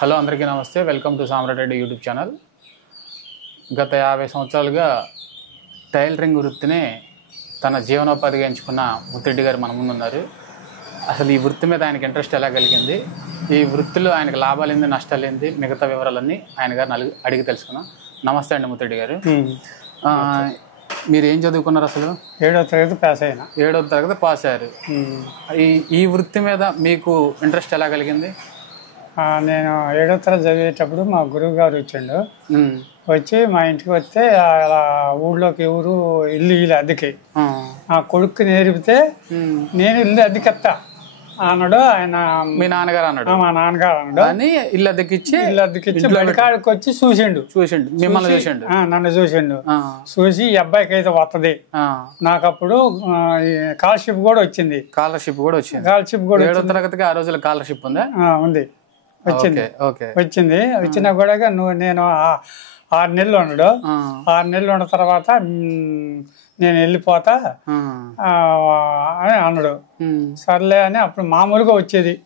Hello అందరికీ నమస్తే. Welcome to Samrat YouTube channel. గత 50 సంవత్సరాలుగా టైలరింగ్ వృత్తిని తన జీవనోపాధిగా ఎంచుకున్న ముత్తిరెడ్డి గారు మన ముందు ఉన్నారు. అసలు ఈ వృత్తి మీద ఆయనకి ఇంట్రెస్ట్ ఎలా కలిగింది, ఈ వృత్తిలో ఆయనకు లాభాలు ఏంది, నష్టాలు ఏంది, మిగతా వివరాలన్నీ ఆయన గారిని అడిగి తెలుసుకున్నాం. నమస్తే అండి ముత్తిరెడ్డి గారు. మీరు ఏం చదువుకున్నారు? అసలు 7వ తరగతి పాస్ అయినా. 7వ తరగతి పాస్ అయ్యారు. ఈ వృత్తి మీద మీకు ఇంట్రెస్ట్ ఎలా కలిగింది? నేను 7వ తరగతి చదివేటప్పుడు మా గురువు గారు వచ్చిండు. వచ్చి మా ఇంటికి వస్తే అలా ఊళ్ళోకి ఎవరు ఇల్లు అద్దెకి ఆ కొడుక్కి నేర్పితే నేను ఇల్లు అద్దెకెత్తా అన్నాడు ఆయన. మీ నాన్నగారు అన్నాడు? మా నాన్నగారు అన్నాడు. అని ఇల్లు అద్దెకిచ్చి బయటకాడికి వచ్చి చూసిండు మిమ్మల్ని చూసిండు, నన్ను చూసిండు. చూసి ఈ అబ్బాయికి అయితే వస్తుంది. నాకు అప్పుడు స్కాలర్షిప్ కూడా వచ్చింది. స్కాలర్షిప్ కూడా వచ్చింది. 7వ తరగతికి ఆ రోజుల్లో స్కాలర్షిప్ ఉందా? ఉంది, వచ్చింది. వచ్చినా కూడా నేను 6 నెలలు ఉండడు. 6 నెలలు ఉన్న తర్వాత నేను వెళ్ళిపోతా అని అన్నాడు. సర్లే అని అప్పుడు మామూలుగా వచ్చేది.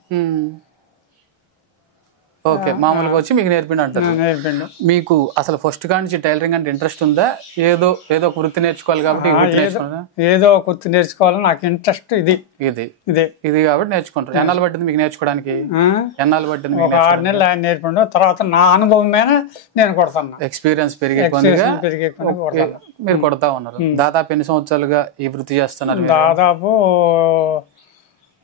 ఓకే, మామూలుగా వచ్చి మీకు నేర్పిండు అంటారు. నేర్పిండు. మీకు అసలు ఫస్ట్ కాడి నుంచి టైలరింగ్ అంటే ఇంట్రెస్ట్ ఉందా? ఏదో ఒక వృత్తి నేర్చుకోవాలి కాబట్టి ఏదో ఒక వృత్తి నేర్చుకోవాలని నాకు ఇంట్రెస్ట్. ఇది కాబట్టి నేర్చుకుంటారు. ఎన్నాళ్ళు పట్టింది మీకు నేర్చుకోవడానికి? ఎన్నాళ్ళు పట్టింది? ఒక 6 నెలలు ఆయన నేర్పిండు. తర్వాత నా అనుభవం మీద నేను కొడతాను. ఎక్స్పీరియన్స్ పెరిగే మీరు కొడతా ఉన్నారు. దాదాపు ఎన్ని సంవత్సరాలుగా ఈ వృత్తి చేస్తున్నారు? దాదాపు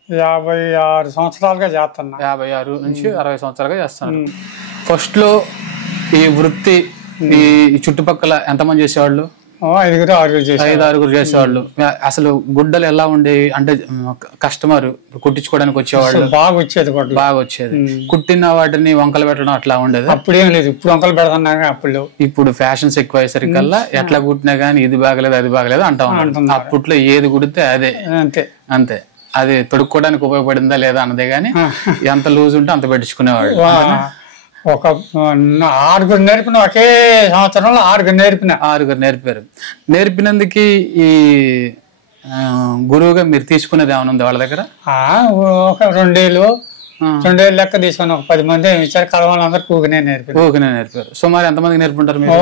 56 సంవత్సరాలుగా చేస్తున్నా. 56 నుంచి 60 సంవత్సరాలుగా చేస్తున్నారు. ఫస్ట్ లో ఈ వృత్తి ఈ చుట్టుపక్కల ఎంతమంది చేసేవాళ్ళు? 5-6 చేసేవాళ్ళు. అసలు గుడ్డలు ఎలా ఉండేవి అంటే కస్టమర్ కుట్టించుకోవడానికి వచ్చేవాళ్ళు? బాగా వచ్చేది. కుట్టిన వాటిని వంకలు పెట్టడం అట్లా ఉండేది? అప్పుడు ఏం లేదు, ఇప్పుడు వంకలు పెడతాను. ఇప్పుడు ఫ్యాషన్స్ ఎక్కువ అయ్యేసరికల్లా ఎట్లా కుట్టినా గానీ ఇది బాగలేదు అది బాగలేదు అంటా ఉంటాం. అప్పట్లో ఏది కుడితే అదే అంతే. అది తొడుక్కోవడానికి ఉపయోగపడిందా లేదా అన్నదే గానీ ఎంత లూజ్ ఉంటే అంత పెట్టించుకునేవాడు. ఒక 6 నేర్పిన, ఒకే సంవత్సరంలో 6 నేర్పారు. నేర్పినందుకు ఈ గురువుగా మీరు తీసుకునేది ఏమైనా ఉంది వాళ్ళ దగ్గర? ఒక 2 ఏళ్ళు లెక్క తీసుకుని ఒక 10 మంది ఇచ్చారు. కలవాళ్ళందరూ ఊగినే నేర్పారు. సుమారు ఎంతమందికి నేర్పుంటారు మీరు?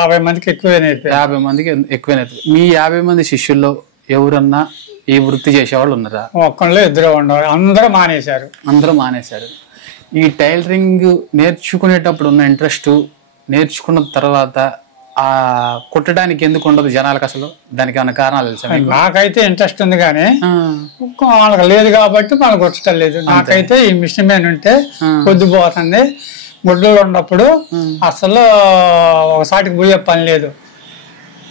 50 మందికి ఎక్కువే నేర్పారు. 50 మందికి ఎక్కువే నేర్పారు. మీ 50 మంది శిష్యుల్లో ఎవరన్నా ఈ వృత్తి చేసేవాళ్ళు ఉన్నారా? ఒక్కళ్ళు 2 ఉండేవారు. అందరూ మానేశారు. ఈ టైలరింగ్ నేర్చుకునేటప్పుడు ఉన్న ఇంట్రెస్ట్ నేర్చుకున్న తర్వాత ఆ కుట్టడానికి ఎందుకు ఉండదు జనాలకు? అసలు దానికి ఏమైనా కారణాలు తెలుసా? నాకైతే ఇంట్రెస్ట్ ఉంది కానీ వాళ్ళకి లేదు కాబట్టి మనకు కుట్టడం లేదు. నాకైతే ఈ మిషన్ మీద ఉంటే పొద్దుపోతుంది. గుడ్డలు ఉన్నప్పుడు అసలు ఒకసారికి పోయే పని లేదు.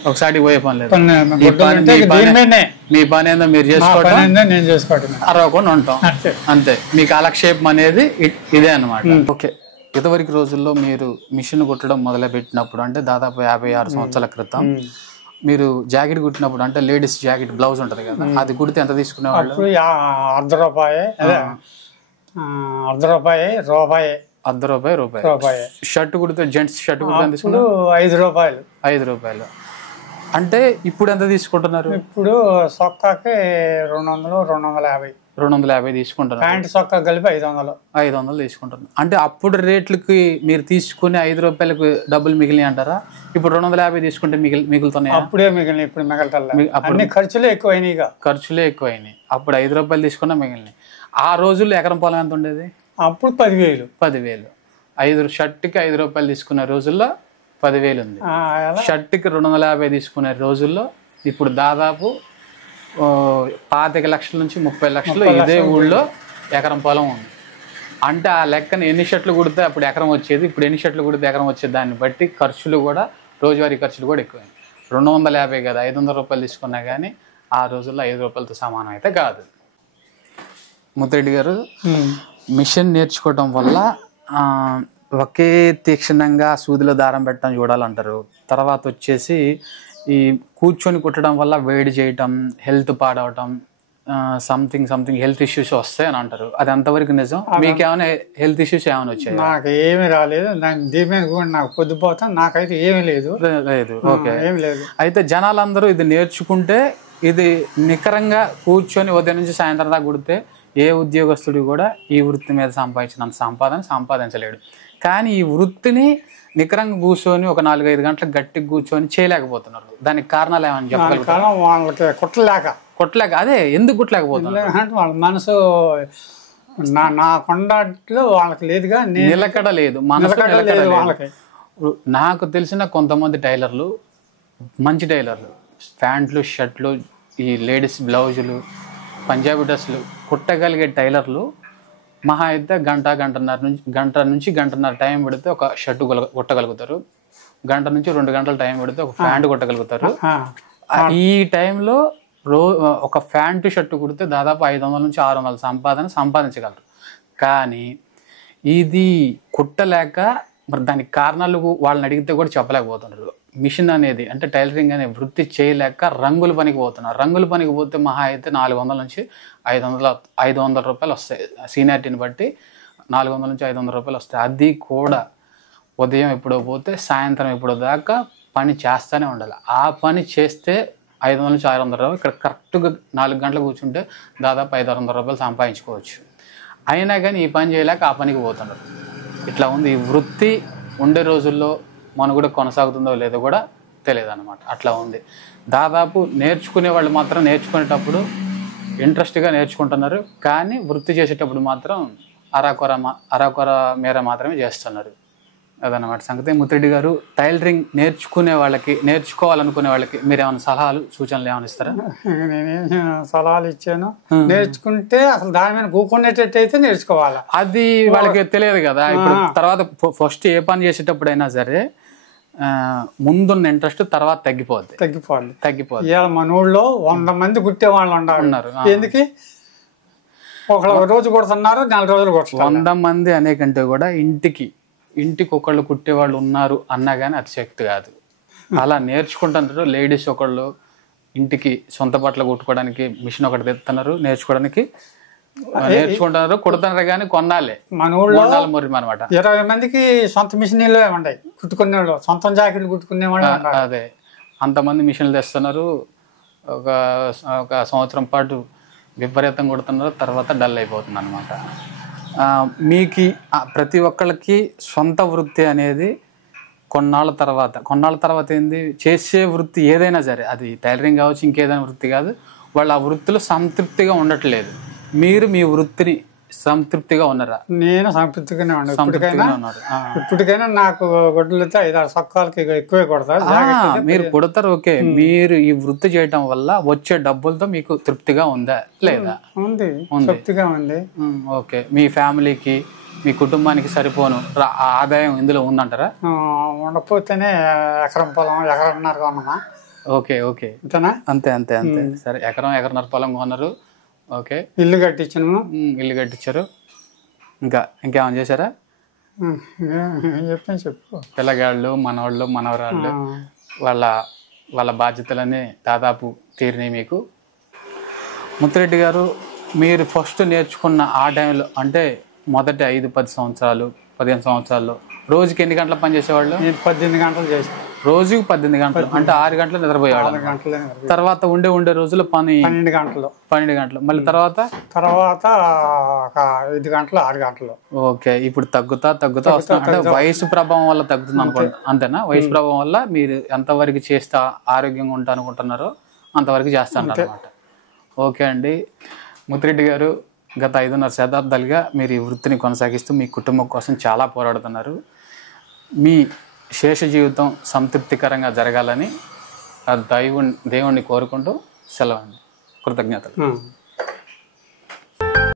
ఒకసారి పోయే పని లేదు. మీ పని ఏందో మీరు చేసుకోవడం, నేను చేసుకోవడం, అరవకుండా ఉంటాం అంతే. మీ కాలక్షేపం అనేది ఇదే అన్నమాట. ఓకే, ఇదివరకు రోజుల్లో మీరు మిషన్ కుట్టడం మొదలు పెట్టినప్పుడు అంటే దాదాపు 56 సంవత్సరాల క్రితం మీరు జాకెట్ కుట్టినప్పుడు అంటే లేడీస్ జాకెట్ బ్లౌజ్ ఉంటది కదా, అది కుడితే ఎంత తీసుకునేవాళ్ళు? ₹1 షర్ట్ కుడితే జెంట్స్ షర్ట్ కుడితే ₹5. అంటే ఇప్పుడు ఎంత తీసుకుంటున్నారు? ఇప్పుడు సొక్కాకి 200-250 తీసుకుంటారు. ప్యాంట్ సొక్కా కలిపి 500 తీసుకుంటున్నారు. అంటే అప్పుడు రేట్లకి మీరు తీసుకునే ₹5 డబ్బులు మిగిలినాయి అంటారా? ఇప్పుడు 250 తీసుకుంటే మిగులుతున్నాయి? అప్పుడే మిగిలినాయి, ఇప్పుడు మిగలటల్లా. ఖర్చులే ఎక్కువైనాయి. అప్పుడు ₹5 తీసుకున్నా మిగిలినాయి. ఆ రోజుల్లో ఎకరం పొలం ఎంత ఉండేది? అప్పుడు 10,000. 5 షర్ట్కి ₹5 తీసుకునే రోజుల్లో 10,000 ఉంది. షర్ట్కి 250 తీసుకునే రోజుల్లో ఇప్పుడు దాదాపు 25 లక్షల నుంచి 30 లక్షలు ఇదే ఊళ్ళో ఎకరం పొలం ఉంది. అంటే ఆ లెక్కన ఎన్ని షర్ట్లు కుడితే అప్పుడు ఎకరం వచ్చేది, ఇప్పుడు ఎన్ని షర్ట్లు కుడితే ఎకరం వచ్చేది, దాన్ని బట్టి ఖర్చులు కూడా రోజువారీ ఖర్చులు కూడా ఎక్కువ. 250 కదా, ₹500 తీసుకున్నా కానీ ఆ రోజుల్లో ₹5తో సమానం అయితే కాదు. ముత్తిరెడ్డి గారు, మిషన్ నేర్చుకోవడం వల్ల ఒకే తీక్షణంగా సూదిలో దారం పెట్టడం చూడాలంటారు. తర్వాత వచ్చేసి ఈ కూర్చొని కుట్టడం వల్ల వేడి చేయటం, హెల్త్ పాడవటం, సంథింగ్ హెల్త్ ఇష్యూస్ వస్తాయి అని అంటారు. అది అంతవరకు నిజం? మీకు ఏమైనా హెల్త్ ఇష్యూస్ ఏమైనా వచ్చాయి? నాకు ఏమి రాలేదు. నాకు పొద్దుపోతాం, నాకైతే ఏమీ లేదు. ఓకే, అయితే జనాలందరూ ఇది నేర్చుకుంటే ఇది నికరంగా కూర్చొని ఉదయం నుంచి సాయంత్రం దాకా కుడితే ఏ ఉద్యోగస్తుడు కూడా ఈ వృత్తి మీద సంపాదించినంత సంపాదించలేడు. కానీ ఈ వృత్తిని నికరంగా కూర్చొని ఒక 4-5 గంటలకు గట్టిగా కూర్చొని చేయలేకపోతున్నారు. దానికి కారణాలు ఏమని చెప్పగలుగుతారు? వాళ్ళకి కొట్టలేక అదే ఎందుకు కుట్టలేకపోతున్నారు? వాళ్ళ మనసు నా కొండట్లో వాళ్ళకి లేదుగా, నిలకడ లేదు, మనసు వాళ్ళకి. నాకు తెలిసిన కొంతమంది టైలర్లు, మంచి టైలర్లు, ప్యాంట్లు, షర్ట్లు, ఈ లేడీస్ బ్లౌజులు, పంజాబీ డ్రెస్సులు కుట్టగలిగే టైలర్లు మహా అయితే గంట నుంచి గంటన్నర టైం పెడితే ఒక షర్టు కుట్టగలుగుతారు. గంట నుంచి 2 గంటల టైం పెడితే ఒక ప్యాంటు కుట్టగలుగుతారు. ఈ టైంలో ఒక ప్యాంటు షర్టు కుడితే దాదాపు 500 నుంచి 600 సంపాదించగలరు. కానీ ఇది కుట్టలేక మరి దానికి కారణాలు వాళ్ళని అడిగితే కూడా చెప్పలేకపోతున్నారు. మిషన్ అనేది అంటే టైలరింగ్ అనే వృత్తి చేయలేక రంగుల పనికి పోతున్నారు. రంగుల పనికి పోతే మహా అయితే 400 నుంచి 500 రూపాయలు వస్తాయి. సీనియారిటీని బట్టి 400 నుంచి 500 రూపాయలు వస్తాయి. అది కూడా ఉదయం ఎప్పుడో పోతే సాయంత్రం ఎప్పుడో దాకా పని చేస్తూనే ఉండాలి. ఆ పని చేస్తే 500 నుంచి 600 రూపాయలు. ఇక్కడ కరెక్ట్గా 4 గంటలు కూర్చుంటే దాదాపు 500-600 రూపాయలు సంపాదించుకోవచ్చు. అయినా కానీ ఈ పని చేయలేక ఆ పనికి పోతున్నారు. ఇట్లా ఉంది ఈ వృత్తి. ఉండే రోజుల్లో మనం కూడా కొనసాగుతుందో లేదో కూడా తెలియదు అన్నమాట. అట్లా ఉంది. దాదాపు నేర్చుకునే వాళ్ళు మాత్రం నేర్చుకునేటప్పుడు ఇంట్రెస్ట్గా నేర్చుకుంటున్నారు. కానీ వృత్తి చేసేటప్పుడు మాత్రం అరాకొర మేర మాత్రమే చేస్తున్నారు. అదన్నమాట సంగతి. ముత్తిరెడ్డి గారు, టైలరింగ్ నేర్చుకోవాలనుకునే వాళ్ళకి మీరు ఏమైనా సలహాలు సూచనలు ఏమైనా ఇస్తారా? నేనేం సలహాలు ఇచ్చాను, నేర్చుకుంటే అసలు దాని మీద కూకునేటట్టు అయితే నేర్చుకోవాలి. అది వాళ్ళకి తెలియదు కదా. ఇప్పుడు తర్వాత ఫస్ట్ ఏ పని చేసేటప్పుడైనా సరే ముందున్న ఇంట్రెస్ట్ తర్వాత తగ్గిపోద్ది. ఇవాళ మన ఊళ్ళో 100 మంది కుట్టే వాళ్ళు ఉన్నారు. ఎందుకు ఒక రోజు కొడుతున్నారు, 4 రోజులు కొడుతున్నారు. 100 మంది అనే కంటే కూడా ఇంటికి ఒకళ్ళు కుట్టేవాళ్ళు ఉన్నారు అన్నా కానీ అతిశక్తి కాదు. అలా నేర్చుకుంటున్నారు. లేడీస్ ఒకళ్ళు ఇంటికి సొంత బట్టలు కుట్టుకోవడానికి మిషన్ ఒకటి తెస్తున్నారు, నేర్చుకుంటున్నారు, కుడుతున్నారు. కానీ కొన్నాళ్ళే మన ఊళ్ళో అనమాట 20 మందికి సొంత మిషన్లు ఉంటాయి, కుట్టుకునే వాళ్ళు, సొంత జాకెట్లు కుట్టుకునే వాళ్ళు. అదే అంతమంది మిషన్లు తెస్తున్నారు. ఒక సంవత్సరం పాటు విపరీతం కుడుతున్నారు, తర్వాత డల్ అయిపోతుంది అనమాట. మీకు ప్రతి ఒక్కళ్ళకి సొంత వృత్తి అనేది కొన్నాళ్ళ తర్వాత ఏంది, చేసే వృత్తి ఏదైనా సరే, అది టైలరింగ్ కావచ్చు, ఇంకేదైనా వృత్తి కాదు, వాళ్ళు ఆ వృత్తిలో సంతృప్తిగా ఉండట్లేదు. మీరు మీ వృత్తిని సంతృప్తిగా ఉన్నారా? నేను సంతృప్తిగానే ఉన్నారు. ఇప్పటికైనా నాకు గొడ్డలతో 5-6 సొక్కాలకి ఎక్కువే కొడతారు. మీరు కొడతారు, ఓకే. మీరు ఈ వృత్తి చేయటం వల్ల వచ్చే డబ్బులతో మీకు తృప్తిగా ఉందా లేదా? తృప్తిగా ఉంది. ఓకే. మీ ఫ్యామిలీకి, మీ కుటుంబానికి సరిపోను ఆదాయం ఇందులో ఉందంటారా? ఉండకపోతేనే ఎకరం పొలం, 1.5 కొన్నామా. ఓకే. అంతే. సరే, ఎకరం పొలం కొన్నారు. ఓకే. ఇల్లు కట్టించారు. ఇంకేమైనా చేశారా? చెప్పు. పిల్లగాళ్ళు, మనవరాళ్ళు వాళ్ళ బాధ్యతలన్నీ దాదాపు తీరినాయి మీకు. ముత్తిరెడ్డి గారు, మీరు ఫస్ట్ నేర్చుకున్న ఆ టైంలో అంటే మొదటి 5-10 సంవత్సరాలు, 15 సంవత్సరాల్లో రోజుకి ఎన్ని గంటలు పని చేసేవాళ్ళు? 18 గంటలు చేసాను. రోజుకి 18 గంటలు అంటే 6 గంటలు నిద్రపోయేవాళ్ళు. తర్వాత ఉండే రోజులు పని 12 గంటలు. మళ్ళీ తర్వాత ఒక 5 గంటలు, 6 గంటలు. ఓకే. ఇప్పుడు తగ్గుతా వస్తుంది. అంటే వయసు ప్రభావం వల్ల తగ్గుతుంది అనుకుంటా, అంతేనా? వయసు ప్రభావం వల్ల మీరు ఎంతవరకు చేస్తే ఆరోగ్యంగా ఉంటా అనుకుంటున్నారో అంతవరకు చేస్తాను అన్నమాట. ఓకే అండి. ముత్తిరెడ్డి గారు, గత 5.5 శతాబ్దాలుగా మీరు ఈ వృత్తిని కొనసాగిస్తూ మీ కుటుంబం కోసం చాలా పోరాడుతున్నారు. మీ శేష జీవితం సంతృప్తికరంగా జరగాలని దేవుణ్ణి కోరుకుంటూ సెలవండి. కృతజ్ఞతలు.